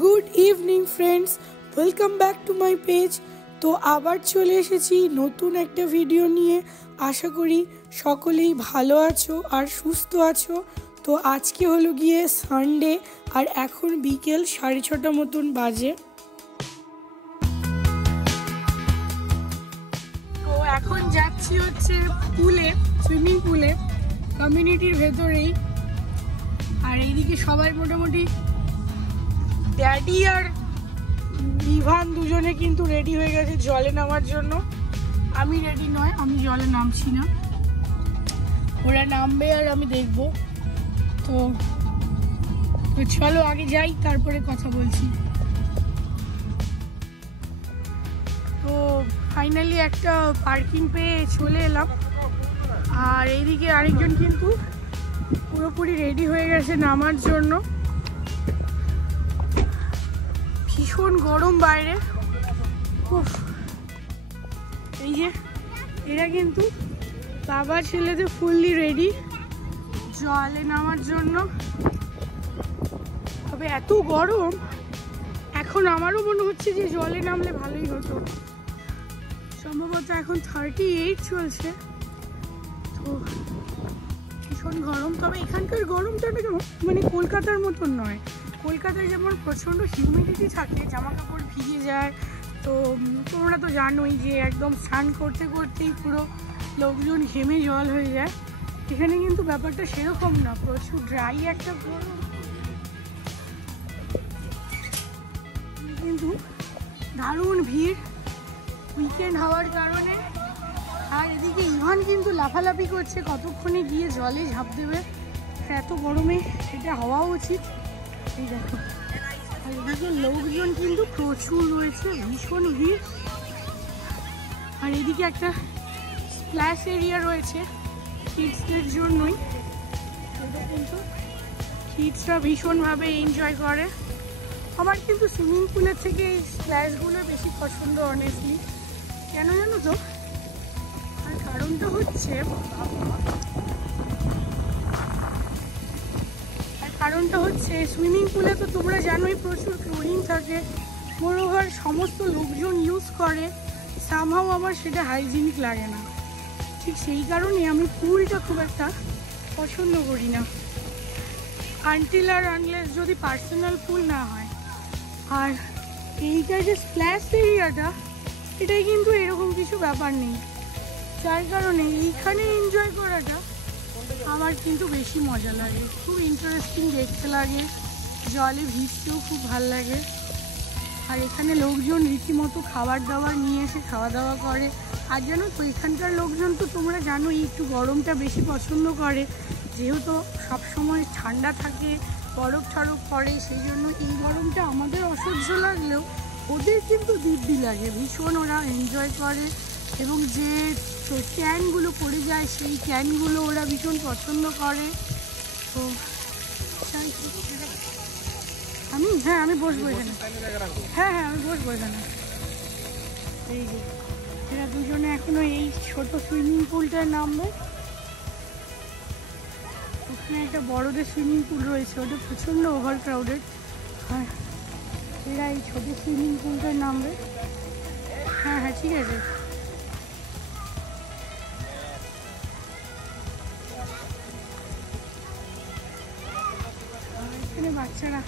Good evening friends, welcome back to my page. তো আবার চলে এসেছি নতুন একটা ভিডিও নিয়ে। আশা করি সকলেই ভালো আছো আর সুস্থ আছো। তো আজকে হলো গিয়ে সানডে আর এখন বিকেল 6:30 মতন বাজে। তো এখন যাচ্ছি হচ্ছে পুলে, সুইমিং পুলে, কমিউনিটির ভেতরেই। আর এইদিকে সবাই মোটামুটি ড্যাডি আর ইভান দুজনে কিন্তু রেডি হয়ে গেছে জলে নামার জন্য। আমি রেডি নয়, আমি জলে নামছি না, ওরা নামবে আর আমি দেখবো। তো চলো আগে যাই, তারপরে কথা বলছি। তো ফাইনালি একটা পার্কিং পেয়ে চলে এলাম। আর এইদিকে আরেকজন কিন্তু পুরোপুরি রেডি হয়ে গেছে নামার জন্য। ভীষণ গরম বাইরে। এই যে এরা কিন্তু বাবা ছেলেদের ফুললি রেডি জলে নামার জন্য। তবে এত গরম এখন আমারও মনে হচ্ছে যে জলে নামলে ভালোই হতো। সম্ভবত এখন 38 চলছে। তো ভীষণ গরম। তবে এখানকার গরমটা না মানে কলকাতার মতন নয়। কলকাতায় যেমন প্রচণ্ড হিউমিডিটি থাকে, জামা কাপড় ভিজে যায়। তো তোমরা তো জানোই যে একদম স্নান করতে করতেই পুরো লোকজন ঘেমে জল হয়ে যায়। এখানে কিন্তু ব্যাপারটা সেরকম না, প্রচুর ড্রাই একটা গরম। কিন্তু দারুণ ভিড় উইকেন্ড হওয়ার কারণে। আর এদিকে ইভান কিন্তু লাফালাফি করছে কতক্ষণে গিয়ে জলে ঝাঁপ দেবে। এত গরমে সেটা হওয়া উচিত। এই দেখো, আর এদিকে লোকজন কিন্তু প্রচুর রয়েছে, ভীষণ ভিড়। আর এদিকে একটা স্প্ল্যাশ এরিয়া রয়েছে কিডসদের জন্যই। এটা কিন্তু কিডসরা ভীষণভাবে এনজয় করে। আমার কিন্তু সুইমিং পুলের থেকে এই স্প্ল্যাশগুলো বেশি পছন্দ অনেস্টলি। কেন জানো তো? আর কারণটা হচ্ছে সুইমিং পুলে তো তোমরা জানোই প্রচুর ক্লোরিন থাকে। মোরওভার সমস্ত লোকজন ইউজ করে, সামহাও আমার সেটা হাইজিনিক লাগে না। ঠিক সেই কারণে আমি পুলটা খুব একটা পছন্দ করি না, আনটিল আর আনলেস যদি পার্সোনাল পুল না হয়। আর এইটা যে স্প্ল্যাশ এরিয়াটা, এটাই কিন্তু এরকম কিছু ব্যাপার নেই, যার কারণে এইখানে এনজয় করাটা আমার কিন্তু বেশি মজা লাগে। খুব ইন্টারেস্টিং দেখতে লাগে, জলে ভিজতেও খুব ভাল লাগে। আর এখানে লোকজন রীতিমতো খাবার দাবার নিয়ে এসে খাওয়া দাওয়া করে। আর জানো তো এখানকার লোকজন তো তোমরা জানোই একটু গরমটা বেশি পছন্দ করে, যেহেতু সবসময় ঠান্ডা থাকে, বরফ টরফ পড়ে, সেই জন্য এই গরমটা আমাদের অসহ্য লাগলেও ওদের কিন্তু দিব্যি লাগে, ভীষণ ওরা এনজয় করে। এবং যে ক্যানগুলো পড়ে যায় সেই ক্যানগুলো ওরা ভীষণ পছন্দ করে। তো আমি বসবো এখানে। হ্যাঁ আমি বসবো এখানে। এই যে এরা দুজনে এখনো এই ছোট সুইমিং পুলটায় নামবে। ওখানে একটা বড়দের সুইমিং পুল রয়েছে, ওটা প্রচণ্ড ওভার ক্রাউডেড। আর এরা এই ছোট সুইমিং পুলটায় নামবে। হ্যাঁ ঠিক আছে। এখানে বাচ্চারা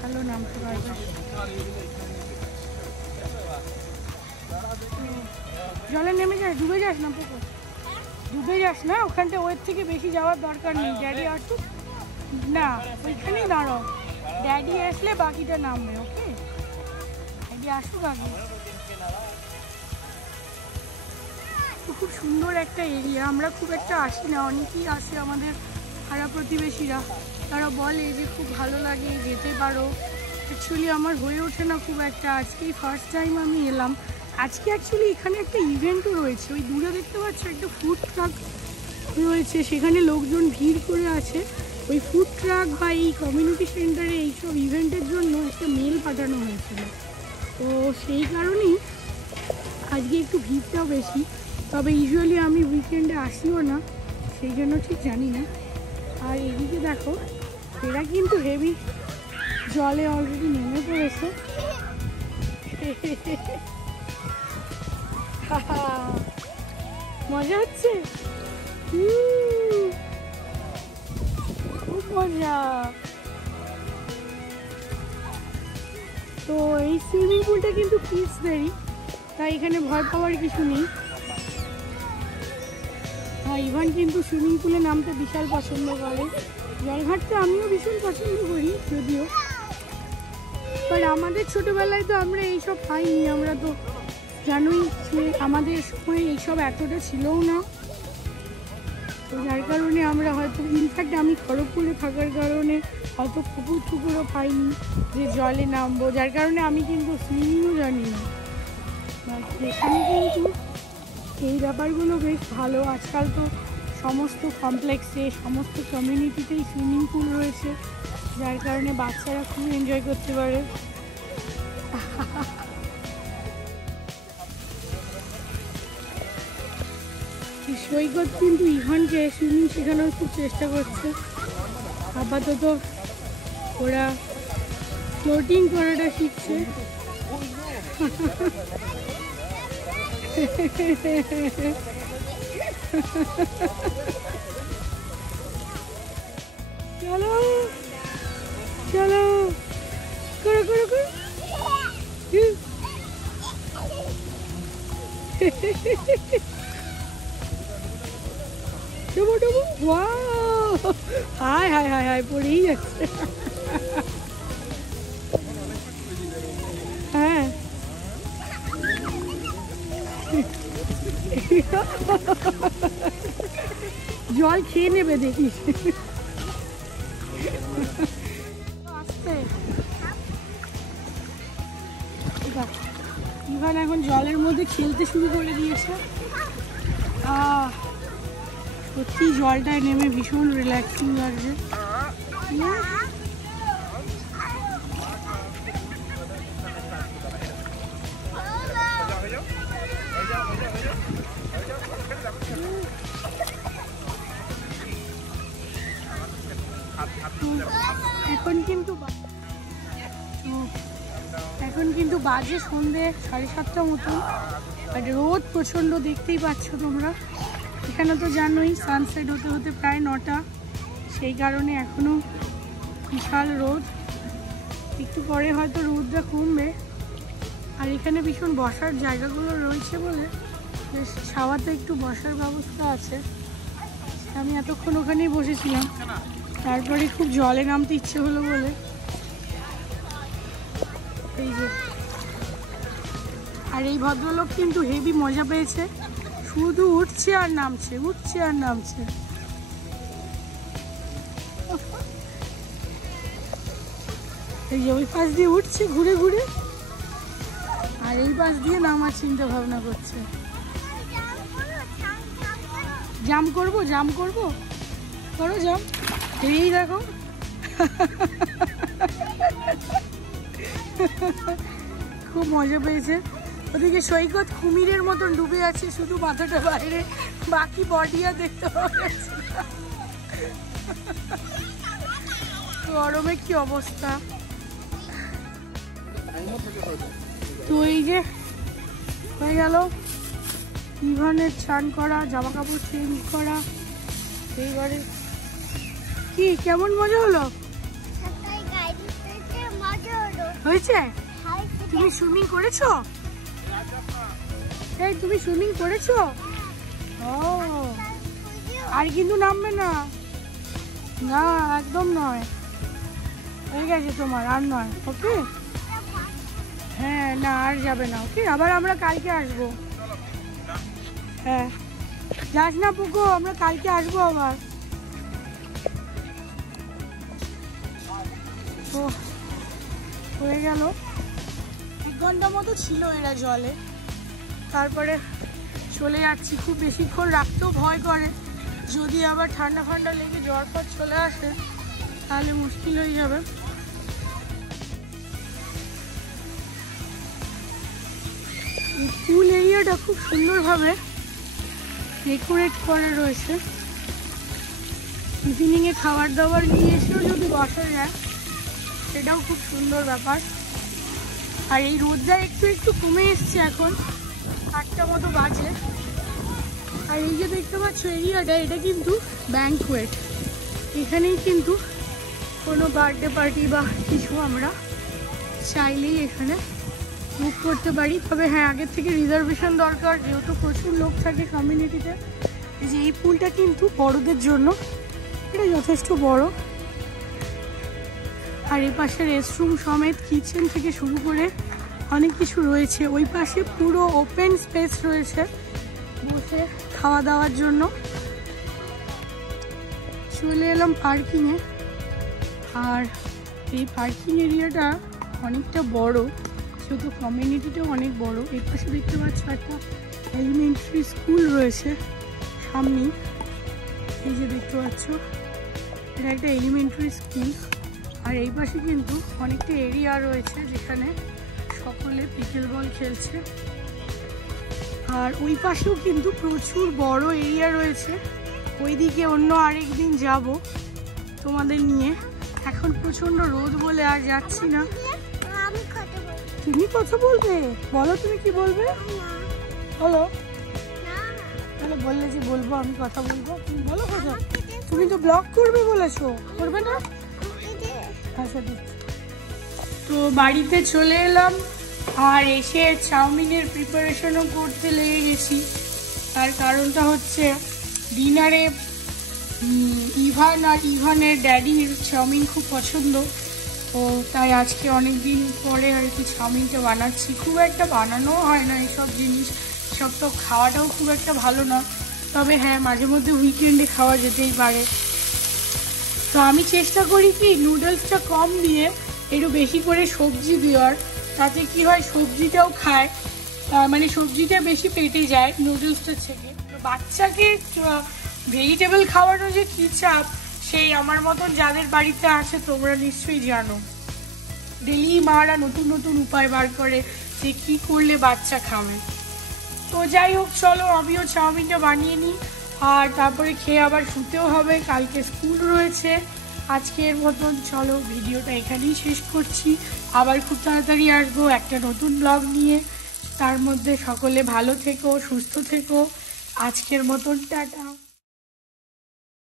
ভালো নামতে পারবে। জলে নেমে যাস, ডুবে যাস না পুকুর, ডুবে যাস না। ওখানটা ওর থেকে বেশি যাওয়ার দরকার নেই। ড্যাডি আসুক না, ওইখানেই দাঁড়াও, ড্যাডি আসলে বাকিটা নামবে। ওকে, ড্যাডি আসুক আগে। খুব সুন্দর একটা এরিয়া, আমরা খুব একটা আসি না, অনেকেই আসে আমাদের পাড়া প্রতিবেশীরা, তারা বলে যে খুব ভালো লাগে, যেতে পারো। অ্যাকচুয়ালি আমার হয়ে ওঠে না খুব একটা। আজকেই ফার্স্ট টাইম আমি এলাম। আজকে অ্যাকচুয়ালি এখানে একটা ইভেন্টও রয়েছে, ওই দূরে দেখতে পাচ্ছ একটা ফুড ট্রাক রয়েছে, সেখানে লোকজন ভিড় করে আছে। ওই ফুড ট্রাক বা এই কমিউনিটি সেন্টারে এইসব ইভেন্টের জন্য একটা মেল পাঠানো হয়েছিল। তো সেই কারণেই আজকে একটু ভিড়টাও বেশি। তবে ইউজুয়ালি আমি উইকেন্ডে আসিও না, সেই জন্য ঠিক জানি না। আর এদিকে দেখো, এরা কিন্তু হেভি জলে অলরেডি নেমে পড়েছে। মজা হচ্ছে, খুব মজা। তো এই সুইমিং পুলটা কিন্তু কিডসদেরই, তাই এখানে ভয় পাওয়ার কিছু নেই। আর ইভান কিন্তু সুইমিং পুলে নামতে বিশাল পছন্দ করে। জল ঘাটতে আমিও ভীষণ পছন্দ করি যদিও, বাট আমাদের ছোটোবেলায় তো আমরা এইসব পাইনি। আমরা তো জানোই যে আমাদের সময় এইসব এতটা ছিলও না, তো যার কারণে আমরা হয়তো, ইনফ্যাক্ট আমি খড়গপুরে থাকার কারণে হয়তো পুকুর টুকুরও পাইনি যে জলে নামবো, যার কারণে আমি কিন্তু সুইমিংও জানি না। এখানে কিন্তু এই ব্যাপারগুলো বেশ ভালো। আজকাল তো সমস্ত কমপ্লেক্সে, সমস্ত কমিউনিটিতেই সুইমিং পুল রয়েছে, যার কারণে বাচ্চারা খুব এনজয় করতে পারে। সৈকত কিন্তু ইভানকে সুইমিং শেখানোর খুব চেষ্টা করছে। আপাতত ওরা ফ্লোটিং করাটা শিখছে। চলো চলো, করো করো করো। ডুবো ডুবো, ওয়াও, হায় হায় হায় হায়, পড়েই যাচ্ছে। হ্যাঁ, জল খেয়ে নেবে দেখিস। আস্তে, ইভান এখন জলের মধ্যে খেলতে শুরু করে দিয়েছে। সত্যি জলটায় নেমে ভীষণ রিল্যাক্সিং লাগছে। এখন কিন্তু বাজে সন্ধে 7:30 মতো, আর রোদ প্রচণ্ড, দেখতেই পাচ্ছ তোমরা। এখানে তো জানোই সানসেট হতে হতে প্রায় 9টা, সেই কারণে এখনও বিশাল রোদ। একটু পরে হয়তো রোদটা কমবে। আর এখানে ভীষণ বসার জায়গাগুলো রয়েছে বলে বেশ ছাওয়াতে একটু বসার ব্যবস্থা আছে। আমি এতক্ষণ ওখানেই বসেছিলাম, তারপরে খুব জলে নামতে ইচ্ছে হলো বলে এই যে। আর এই ভদ্রলোক কিন্তু হেভি মজা পেয়েছে, শুধু উঠছে আর নামছে, উঠছে আর নামছে। এই যে ওই পাশ দিয়ে উঠছে ঘুরে ঘুরে, আর এই পাশ দিয়ে নামার চিন্তা ভাবনা করছে। জাম করবো, জাম করবো, করো জাম। এই দেখো, খুব মজা পেয়েছে। ওদিকে সৈকত কুমিরের মতন ডুবে আছে, শুধু মাথাটা বাইরে, বাকি বডি আর দেখতে পাওয়া যাচ্ছে না। গরমে কি অবস্থা। তো এই যে হয়ে গেল ইভানের চান করা, জামা কাপড় চেঞ্জ করা। এইবারে কি কেমন মজা হলো? হয়েছে? তুমি সুইমিং করেছো? এই তুমি সুইমিং করেছো? ও, আর কিন্তু নামবে না, না একদম নয়, হয়ে গেছে তোমার, আর নয়। ওকে, হ্যাঁ, না আর যাবে না। ওকে, আবার আমরা কালকে আসবো। হ্যাঁ, যাস না পুকো, আমরা কালকে আসবো আবার। তো হয়ে গেল, 1 ঘন্টা মতো ছিল এরা জলে, তারপরে চলে যাচ্ছি। খুব বেশিক্ষণ রাখতেও ভয় করে, যদি আবার ঠান্ডা ফান্ডা লেগে জ্বর ফর চলে আসে তাহলে মুশকিল হয়ে যাবে। পুল এরিয়াটা খুব সুন্দরভাবে ডেকোরেট করা রয়েছে। ইভিনিংয়ে খাবার দাবার নিয়ে এসেও যদি বসা যায় সেটাও খুব সুন্দর ব্যাপার। আর এই রোদটা একটু একটু কমে এসছে, এখন 8টা মতো বাজে। আর এই যে দেখতে পাচ্ছ এরিয়াটা, এটা কিন্তু ব্যাংকুয়েট। এখানেই কিন্তু কোনো বার্থডে পার্টি বা কিছু আমরা চাইলেই এখানে বুক করতে পারি। তবে হ্যাঁ, আগের থেকে রিজার্ভেশন দরকার, যেহেতু প্রচুর লোক থাকে কমিউনিটিতে। এই যে এই পুলটা কিন্তু বড়দের জন্য, এটা যথেষ্ট বড়। আর এ পাশে রেস্টরুম সমেত কিচেন থেকে শুরু করে অনেক কিছু রয়েছে। ওই পাশে পুরো ওপেন স্পেস রয়েছে বসে খাওয়া দাওয়ার জন্য। চলে এলাম পার্কিংয়ে। আর এই পার্কিং এরিয়াটা অনেকটা বড়, যেহেতু কমিউনিটিটাও অনেক বড়। এই পাশে দেখতে পাচ্ছ একটা এলিমেন্টারি স্কুল রয়েছে সামনেই। এই যে দেখতে পাচ্ছ এটা একটা এলিমেন্টারি স্কুল। আর এই পাশে কিন্তু অনেকটা এরিয়া রয়েছে যেখানে সকলে পিকেল বল খেলছে। আর ওই পাশেও কিন্তু প্রচুর বড় এরিয়া রয়েছে। ওইদিকে অন্য আরেক দিন যাব তোমাদের নিয়ে। এখন প্রচন্ড রোদ বলে আর যাচ্ছি না। তুমি কথা বলবে? বলো, তুমি কি বলবে বলো। তাহলে বললে যে বলবো, আমি কথা বলবো, তুমি বলো কথা। তুমি তো ব্লগ করবে বলেছো, করবে না? আচ্ছা, তো বাড়িতে চলে এলাম। আর এসে চাউমিনের প্রিপারেশনও করতে লেগে গেছি। তার কারণটা হচ্ছে ডিনারে ইভান আর ইভানের ড্যাডির চাউমিন খুব পছন্দ, তো তাই আজকে অনেক দিন পরে আর কি চাউমিনটা বানাচ্ছি। খুব একটা বানানো হয় না এইসব জিনিস, সব তো খাওয়াটাও খুব একটা ভালো না। তবে হ্যাঁ, মাঝে মধ্যে উইকেন্ডে খাওয়া যেতেই পারে। তো আমি চেষ্টা করি কি নুডলসটা কম দিয়ে একটু বেশি করে সবজি দেওয়ার, তাতে কি হয় সবজিটাও খায়, মানে সবজিটা বেশি পেটে যায় নুডলসটার থেকে। তো বাচ্চাকে ভেজিটেবল খাওয়ানো যে কী চাপ, সেই আমার মতন যাদের বাড়িতে আছে তোমরা নিশ্চয়ই জানো। ডেলি মারা নতুন নতুন উপায় বার করে যে কী করলে বাচ্চা খাবে। তো যাই হোক, চলো আমিও চাউমিনটা বানিয়ে নিই, আর তারপরে খেয়ে আবার শুতেও হবে, কালকে স্কুল রয়েছে। আজকের মতন চলো ভিডিওটা এখানেই শেষ করছি। আবার খুব তাড়াতাড়ি আসবো একটা নতুন ব্লগ নিয়ে। তার মধ্যে সকলে ভালো থেকো, সুস্থ থেকো। আজকের মতন টাটা।